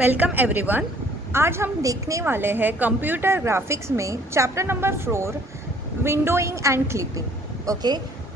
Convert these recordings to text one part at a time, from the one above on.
Welcome everyone. आज हम देखने वाले हैं कंप्यूटर ग्राफिक्स में chapter number 4 windowing and clipping. Okay,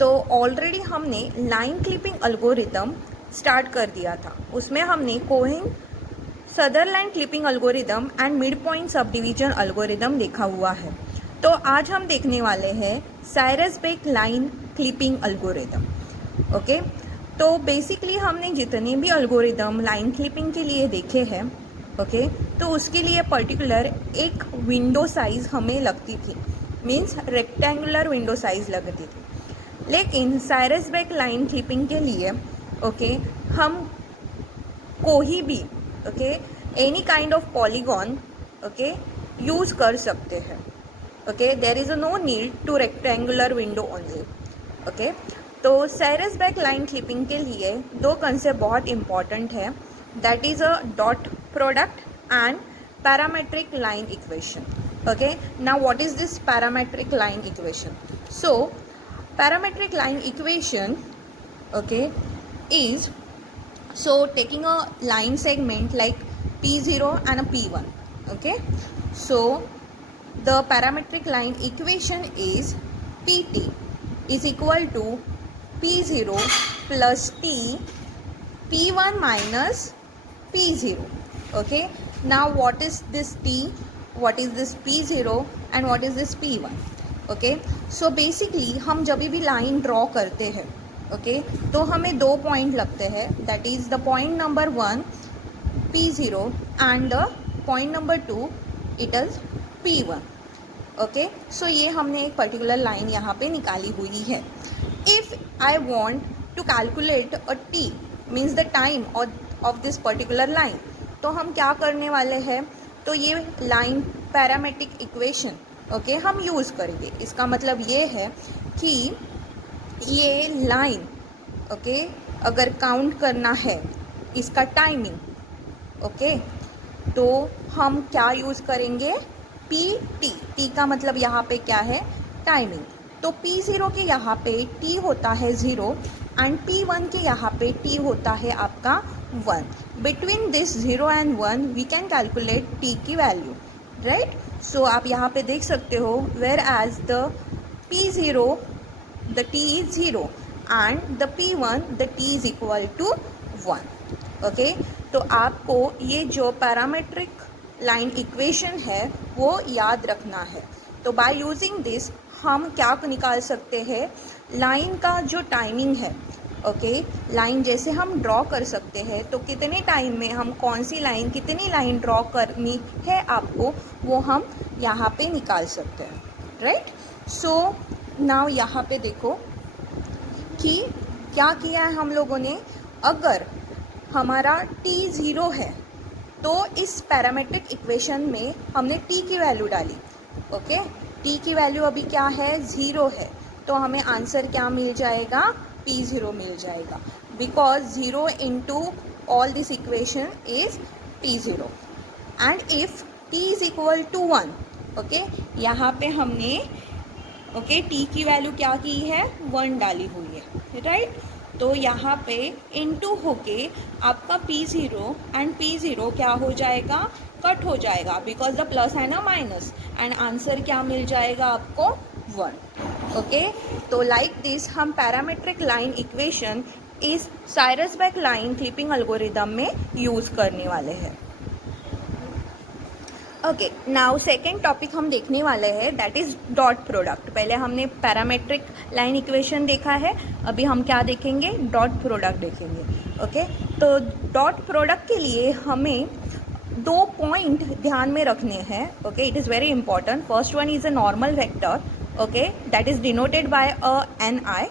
तो ऑलरेडी हमने लाइन क्लिपिंग एल्गोरिथम स्टार्ट कर दिया था। उसमें हमने Cohen Sutherland clipping algorithm and mid point sub division algorithm देखा हुआ है। तो आज हम देखने वाले हैं Cyrus-bake line clipping algorithm. Okay, तो बेसिकली हमने जितने भी एल्गोरिदम लाइन क्लिपिंग के लिए देखे हैं, ओके, तो उसके लिए पर्टिकुलर एक विंडो साइज़ हमें लगती थी, मींस रेक्टेंगुलर विंडो साइज़ लगती थी। लेकिन साइरस-बेक लाइन क्लिपिंग के लिए ओके हम कोई भी okay any kind of polygon okay use कर सकते हैं। Okay, there is no need to rectangular window only. Okay, तो साइरस-बेक लाइन क्लिपिंग के लिए दो कंसेप्ट बहुत इंपॉर्टेंट है, that is a dot product and parametric line equation. Okay, now what is this parametric line equation? So parametric line equation okay is so taking a line segment like P0 and a P1. Okay, so the parametric line equation is PT is equal to P0 plus T P1 minus P0. Okay, now what is this T, what is this P0 and what is this P1? Okay, so basically हम जब भी line draw करते हैं okay तो हमें दो point लगते हैं, that is the point number 1 P0 and the point number 2 it is P1। Okay, so ये हमने एक पर्टिकुलर लाइन यहाँ पे निकाली हुई है। If I want to calculate a T means the time of this particular line, तो हम क्या करने वाले हैं, तो ये लाइन पैरामेट्रिक इक्वेशन ओके हम यूज़ करेंगे। इसका मतलब ये है कि ये लाइन ओके अगर काउंट करना है इसका टाइमिंग ओके तो हम क्या यूज़ करेंगे, पी टी का मतलब यहाँ पे क्या है, टाइमिंग। तो P0 के यहाँ पे T होता है 0 एंड P1 के यहाँ पे T होता है आपका 1। Between this 0 and 1 we can calculate T की वैल्यू, राइट। सो आप यहाँ पे देख सकते हो where as the P0 the T is 0 and the P1 the T is equal to 1। Okay, तो आपको ये जो पैरामेट्रिक लाइन इक्वेशन है वो याद रखना है। तो बाय यूजिंग दिस हम क्या निकाल सकते हैं, लाइन का जो टाइमिंग है ओके लाइन जैसे हम ड्रॉ कर सकते हैं, तो कितने टाइम में हम कौन सी लाइन कितनी लाइन ड्रॉ करनी है आपको वो हम यहाँ पे निकाल सकते हैं, राइट। सो नाउ यहाँ पे देखो कि क्या किया है हम लोगों ने, अगर हमारा T 0 है तो इस पैरामेट्रिक इक्वेशन में हमने T की वैल्यू डाली। ओके, T की वैल्यू अभी क्या है, 0 है, तो हमें आंसर क्या मिल जाएगा, P0 मिल जाएगा, because 0 into all this equation is P0 and if T is equal to 1 okay यहाँ पे हमने ओके T की वैल्यू क्या की है, 1 डाली हुई है, राइट। तो यहाँ पे इनटू होके आपका P0 एंड P0 क्या हो जाएगा, कट हो जाएगा, बिकॉज द प्लस है ना माइनस, एंड आंसर क्या मिल जाएगा आपको, 1। ओके, तो लाइक दिस हम पैरामेट्रिक लाइन इक्वेशन इस साइरस-बेक लाइन क्लिपिंग एल्गोरिथम में यूज़ करने वाले हैं। ओके, नाउ सेकेंड टॉपिक हम देखने वाले हैं, दैट इज़ डॉट प्रोडक्ट। पहले हमने पैरामेट्रिक लाइन इक्वेशन देखा है, अभी हम क्या देखेंगे, डॉट प्रोडक्ट देखेंगे। ओके, तो डॉट प्रोडक्ट के लिए हमें दो पॉइंट ध्यान में रखने हैं। Okay, it is very important. First one is a normal vector okay that is denoted by a NI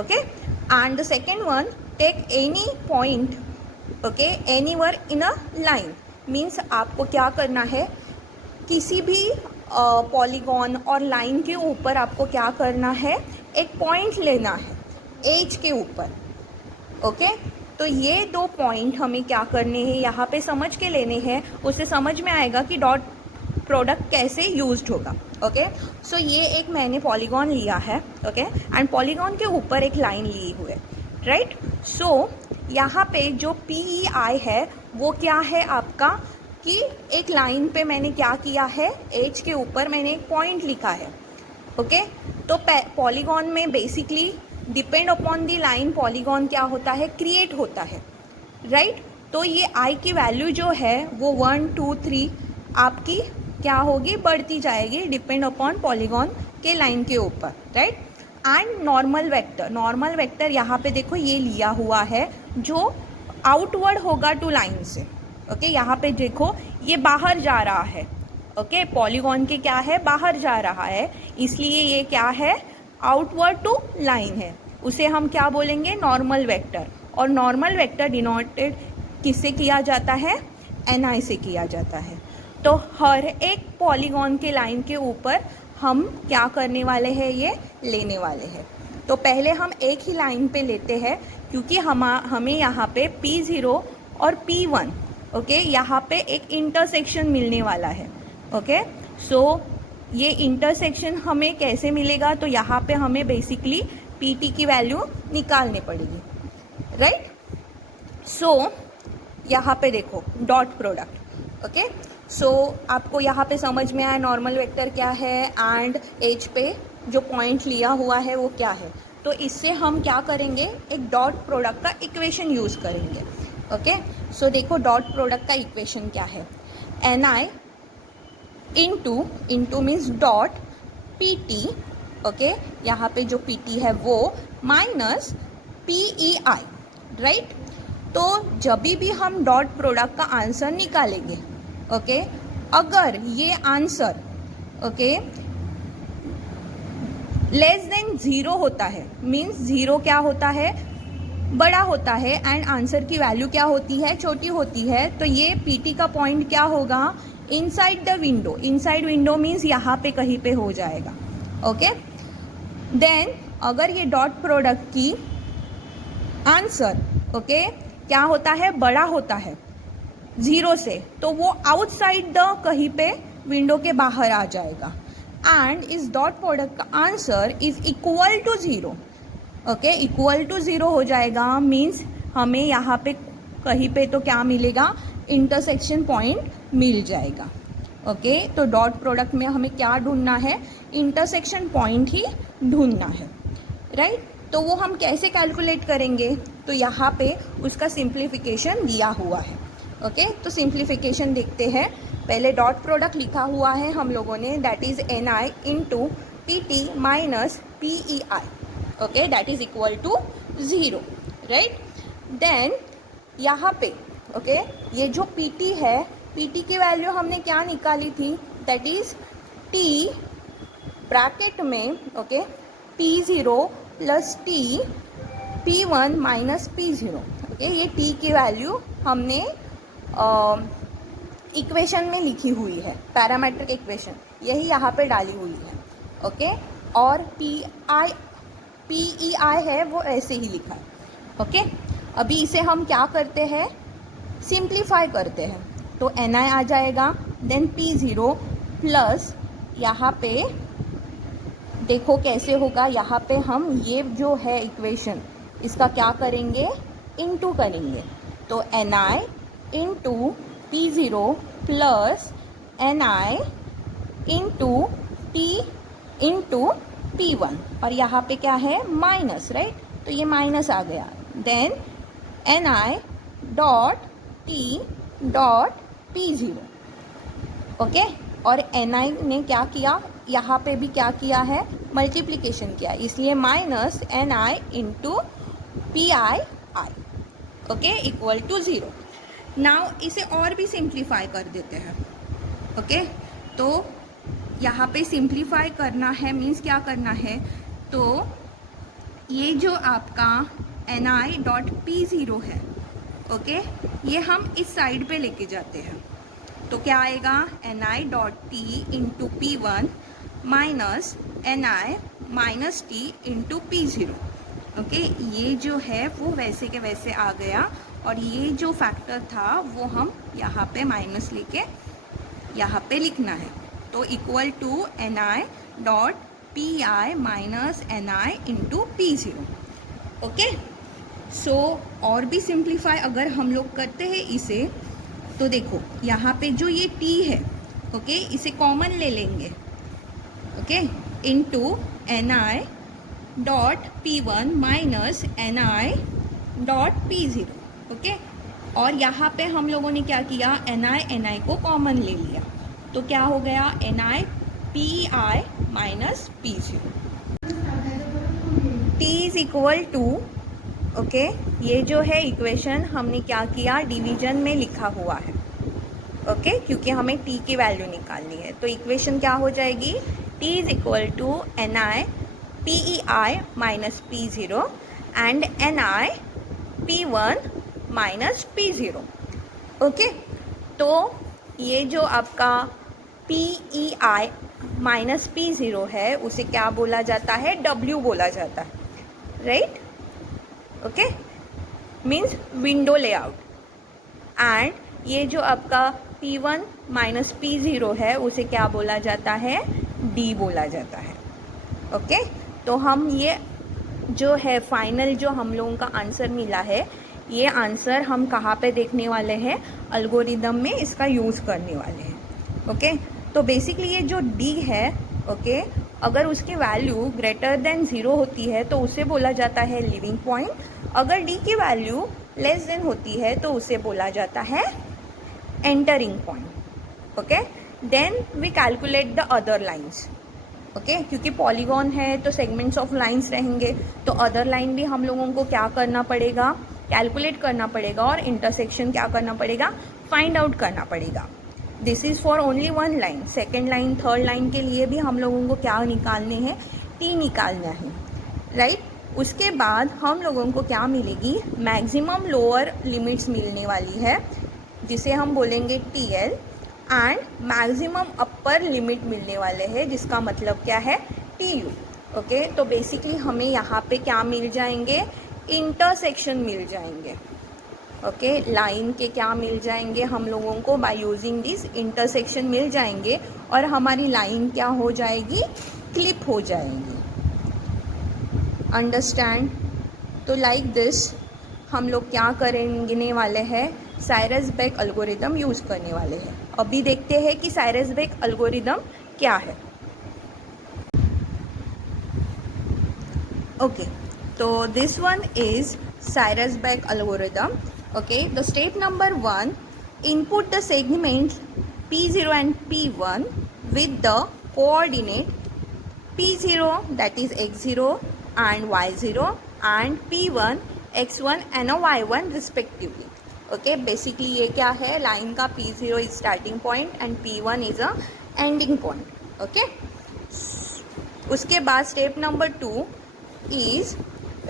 okay and the second one take any point okay anywhere in a line, means आपको क्या करना है, किसी भी polygon और line के ऊपर आपको क्या करना है, एक पॉइंट लेना है एज के ऊपर। ओके, तो ये दो पॉइंट हमें क्या करने हैं, यहाँ पे समझ के लेने हैं, उससे समझ में आएगा कि डॉट प्रोडक्ट कैसे यूज्ड होगा। ओके, सो ये एक मैंने पॉलीगॉन लिया है ओके एंड पॉलीगॉन के ऊपर एक लाइन ली हुई है, राइट। सो यहाँ पे जो PEI है वो क्या है आपका कि एक लाइन पे मैंने क्या किया है, एज के ऊपर मैंने एक पॉइंट लिखा है। ओके तो पॉलीगॉन में basically depend upon the line polygon क्या होता है, क्रिएट होता है, राइट। तो ये आई की वैल्यू जो है वो 1 2 3 आपकी क्या होगी, बढ़ती जाएगी डिपेंड अपॉन पॉलीगॉन के लाइन के ऊपर, राइट। एंड नॉर्मल वेक्टर यहाँ पे देखो ये लिया हुआ है जो आउटवर्ड होगा टू लाइन से। ओके यहाँ पे देखो ये बाहर जा रहा है, ओके पॉलीगॉन के क्या है, बाहर जा रहा है, इसलिए ये क्या है, आउटवर्ड टू लाइन है, उसे हम क्या बोलेंगे, नॉर्मल वेक्टर। और नॉर्मल वेक्टर डिनोटेड किससे किया जाता है, एन से किया जाता है। तो हर एक पॉलीगॉन के लाइन के ऊपर हम क्या करने वाले हैं, ये लेने वाले हैं। तो पहले हम एक ही लाइन पे लेते हैं क्योंकि हमें यहाँ पे P0 और P1 ओके यहाँ पे एक इंटरसेक्शन मिलने वाला है। ओके सो ये इंटरसेक्शन हमें कैसे मिलेगा, तो यहाँ पे हमें बेसिकली PT की वैल्यू निकालनी पड़ेगी, राइट। सो यहाँ पे देखो डॉट प्रोडक्ट। ओके सो आपको यहाँ पे समझ में आया नॉर्मल वेक्टर क्या है एंड एज पे जो पॉइंट लिया हुआ है वो क्या है। तो इससे हम क्या करेंगे, एक डॉट प्रोडक्ट का इक्वेशन यूज़ करेंगे। ओके सो देखो डॉट प्रोडक्ट का इक्वेशन क्या है, Ni into means dot PT, okay यहाँ पे जो PT है वो माइनस PEI, राइट। तो जब भी हम डॉट प्रोडक्ट का आंसर निकालेंगे, ओके अगर ये आंसर ओके लेस देन 0 होता है, मीन्स 0 क्या होता है, बड़ा होता है, एंड आंसर की वैल्यू क्या होती है, छोटी होती है, तो ये PT का पॉइंट क्या होगा, inside the window. Inside window means यहाँ पे कहीं पे हो जाएगा। ओके देन अगर ये डॉट प्रोडक्ट की आंसर ओके क्या होता है, बड़ा होता है 0 से, तो वो आउटसाइड द कहीं पे विंडो के बाहर आ जाएगा। एंड इस डॉट प्रोडक्ट का answer is equal to 0, okay equal to 0 हो जाएगा, मीन्स हमें यहाँ पे कहीं पे तो क्या मिलेगा, इंटरसेक्शन पॉइंट मिल जाएगा। ओके तो डॉट प्रोडक्ट में हमें क्या ढूंढना है, इंटरसेक्शन पॉइंट ही ढूंढना है, राइट। तो वो हम कैसे कैलकुलेट करेंगे, तो यहाँ पे उसका सिंप्लीफिकेशन दिया हुआ है। ओके तो सिंप्लीफिकेशन देखते हैं। पहले डॉट प्रोडक्ट लिखा हुआ है हम लोगों ने, that is Ni into PT minus PEI, okay that is equal to 0, right. Then यहाँ पे ओके ये जो PT है, PT की वैल्यू हमने क्या निकाली थी, दैट इज T ब्रैकेट में okay P0 plus T P1 minus P0, okay ये T की वैल्यू हमने इक्वेशन में लिखी हुई है, पैरामीट्रिक इक्वेशन यही यहाँ पे डाली हुई है। ओके और PEI है वो ऐसे ही लिखा है। ओके अभी इसे हम क्या करते हैं, सिंप्लीफाई करते हैं, तो Ni आ जाएगा, देन P0 प्लस यहाँ पे देखो कैसे होगा, यहाँ पे हम ये जो है इक्वेशन इसका क्या करेंगे, इनटू करेंगे, तो Ni into P0 plus Ni into T into P1, और यहाँ पे क्या है माइनस, राइट, तो ये माइनस आ गया, then Ni dot T dot P0, okay और Ni ने क्या किया, यहाँ पे भी क्या किया है, मल्टीप्लिकेशन किया, इसलिए minus Ni into PII, okay equal to 0। Now इसे और भी सिंप्लीफाई कर देते हैं। ओके तो यहाँ पे सिंप्लीफाई करना है, मीन्स क्या करना है, तो ये जो आपका Ni डॉट P0 है, ओके ये हम इस साइड पे लेके जाते हैं, तो क्या आएगा, Ni dot T into P1 minus Ni minus T into P0, okay ये जो है वो वैसे के वैसे आ गया, और ये जो फैक्टर था वो हम यहाँ पे माइनस लेके यहाँ पे लिखना है, तो equal to Ni dot Pi minus Ni into P0। Okay so और भी सिंप्लीफाई अगर हम लोग करते हैं इसे, तो देखो यहाँ पे जो ये t है, ओके, इसे कॉमन ले लेंगे, okay, into ni dot p1 minus ni dot p0, okay. और यहाँ पे हम लोगों ने क्या किया, ni को कॉमन ले लिया, तो क्या हो गया, ni pi minus p0, t is equal to, okay, ये जो है इक्वेशन हमने क्या किया, डिवीजन में लिखा हुआ है, ओके, क्योंकि हमें t की वैल्यू निकालनी है। तो इक्वेशन क्या हो जाएगी, t is equal to ni pei minus p0 and ni p1 minus p0, okay. तो ये जो आपका pei माइनस p0 है उसे क्या बोला जाता है, w बोला जाता है, right, okay, means window layout. And ये जो आपका p1 माइनस p0 है उसे क्या बोला जाता है, d बोला जाता है, ओके। तो हम ये जो है फाइनल जो हम लोगों का आंसर मिला है, ये आंसर हम कहाँ पे देखने वाले हैं, एल्गोरिदम में इसका यूज़ करने वाले हैं, ओके। तो बेसिकली ये जो d है, ओके, अगर उसकी वैल्यू ग्रेटर देन 0 होती है तो उसे बोला जाता है लिविंग पॉइंट, अगर d की वैल्यू लेस देन होती है तो उसे बोला जाता है entering point, okay. Then we calculate the other lines, okay, क्योंकि पॉलीगॉन है तो सेगमेंट्स ऑफ लाइंस रहेंगे, तो अदर लाइन भी हम लोगों को क्या करना पड़ेगा, कैलकुलेट करना पड़ेगा, और इंटरसेक्शन क्या करना पड़ेगा, फाइंड आउट करना पड़ेगा। This is for only one line, second line third line के लिए भी हम लोगों को क्या निकालने हैं, t निकालना है, राइट। उसके बाद हम लोगों को क्या मिलेगी, मैक्सिमम लोअर लिमिट्स मिलने वाली है जिसे हम बोलेंगे TL, and maximum upper limit मिलने वाले हैं जिसका मतलब क्या है, TU, ओके। तो बेसिकली हमें यहाँ पे क्या मिल जाएंगे, इंटरसेक्शन मिल जाएंगे, ओके, लाइन के क्या मिल जाएंगे हम लोगों को, बाय यूजिंग दिस इंटरसेक्शन मिल जाएंगे, और हमारी लाइन क्या हो जाएगी, क्लिप हो जाएगी, अंडरस्टैंड। तो लाइक दिस हम लोग क्या करेंगे वाले हैं, साइरस-बेक एल्गोरिदम यूज़ करने वाले हैं। अभी देखते हैं कि साइरस-बेक एल्गोरिदम क्या है, ओके। तो this one is Cyrus-bake algorithm, okay. The step number 1, input the segments p0 and p1 with the coordinate p0 that is x0 and y0 and p1 x1 and y1 respectively, okay. Basically ये क्या है, line का p0 is starting point and p1 is a ending point, okay. उसके बाद step number 2 is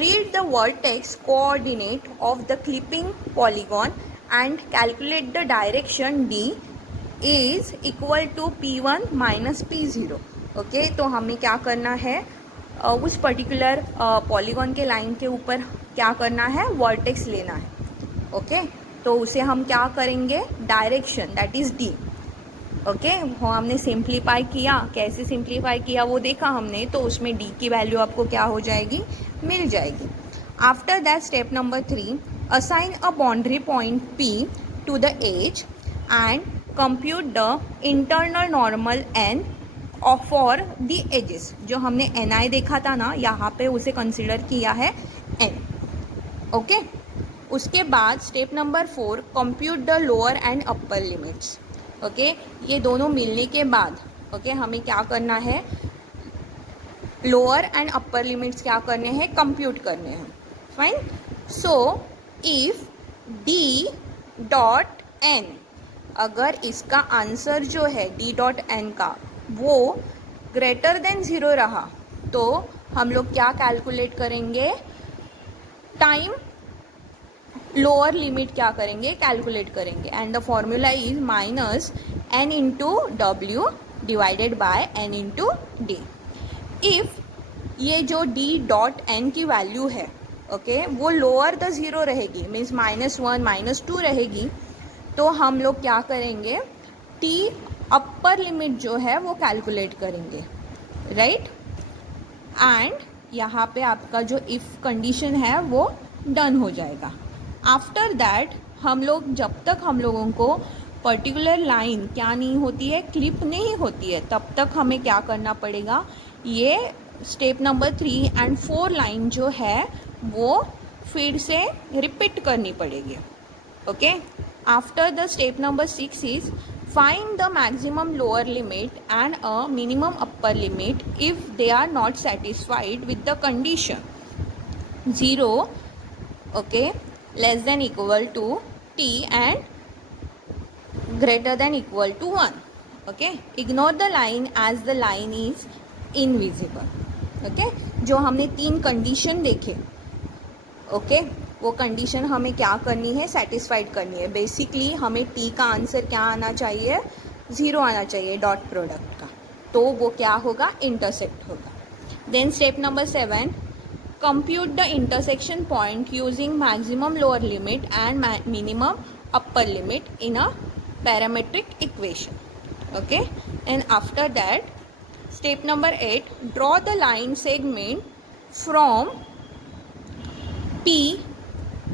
read the vertex coordinate of the clipping polygon and calculate the direction d is equal to p1 minus p0, okay. तो हमें क्या करना है, उस particular polygon के line के ऊपर क्या करना है, वर्टेक्स लेना है, ओके। तो उसे हम क्या करेंगे, direction that is d, okay. वो हमने सिंप्लीफाई किया, कैसे सिंप्लीफाई किया वो देखा हमने, तो उसमें d की वैल्यू आपको क्या हो जाएगी, मिल जाएगी। After that step number 3, assign a boundary point p to the edge and compute the internal normal n for the edges. जो हमने ni देखा था ना, यहाँ पे उसे कंसिडर किया है n, ओके। उसके बाद step number 4, compute the lower and upper limits, okay. ये दोनों मिलने के बाद, ओके, हमें क्या करना है, लोअर एंड अपर लिमिट्स क्या करने हैं, कंप्यूट करने हैं, fine. So if d dot n, अगर इसका आंसर जो है d डॉट n का वो ग्रेटर देन 0 रहा तो हम लोग क्या कैलकुलेट करेंगे, टाइम लोअर लिमिट क्या करेंगे, कैलकुलेट करेंगे, and the formula is minus n into W divided by n into D. If ये जो d डॉट n की वैल्यू है, ओके, वो लोअर द 0 रहेगी, मीन्स -1 -2 रहेगी, तो हम लोग क्या करेंगे, t अपर लिमिट जो है वो कैलकुलेट करेंगे, राइट। एंड यहाँ पे आपका जो इफ़ कंडीशन है वो डन हो जाएगा। आफ्टर दैट जब तक हम लोगों को पर्टिकुलर लाइन क्या नहीं होती है, क्लिप नहीं होती है, तब तक हमें क्या करना पड़ेगा, ये स्टेप नंबर 3 एंड 4 लाइन जो है वो फिर से रिपीट करनी पड़ेगी. Okay, after the step number 6 is find the maximum lower limit and a minimum upper limit if they are not satisfied with the condition 0, okay, less than equal to t and greater than equal to 1. Okay, ignore the line as the line is invisible. Okay, जो हमने 3 condition देखे, okay, वो condition हमें क्या करनी है, satisfied करनी है. बेसिकली हमें टी का आंसर क्या आना चाहिए, 0 आना चाहिए डॉट प्रोडक्ट का, तो वो क्या होगा, इंटरसेक्ट होगा. Then step number 7, compute the intersection point using maximum lower limit and minimum upper limit in a parametric equation. Okay, and after that step number 8, draw the line segment from P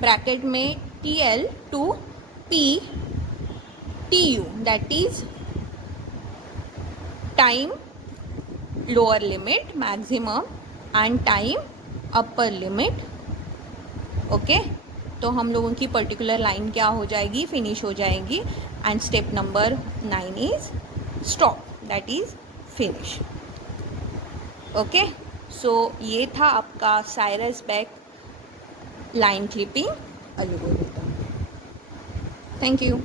bracket में TL to P TU, that is time lower limit maximum and time upper limit. Okay, तो हम लोगों की particular line क्या हो जाएगी, finish हो जाएगी. And step number 9 is stop, that is finish. Okay, so ये था आपका Cyrus Beck line clipping algorithm. Thank you.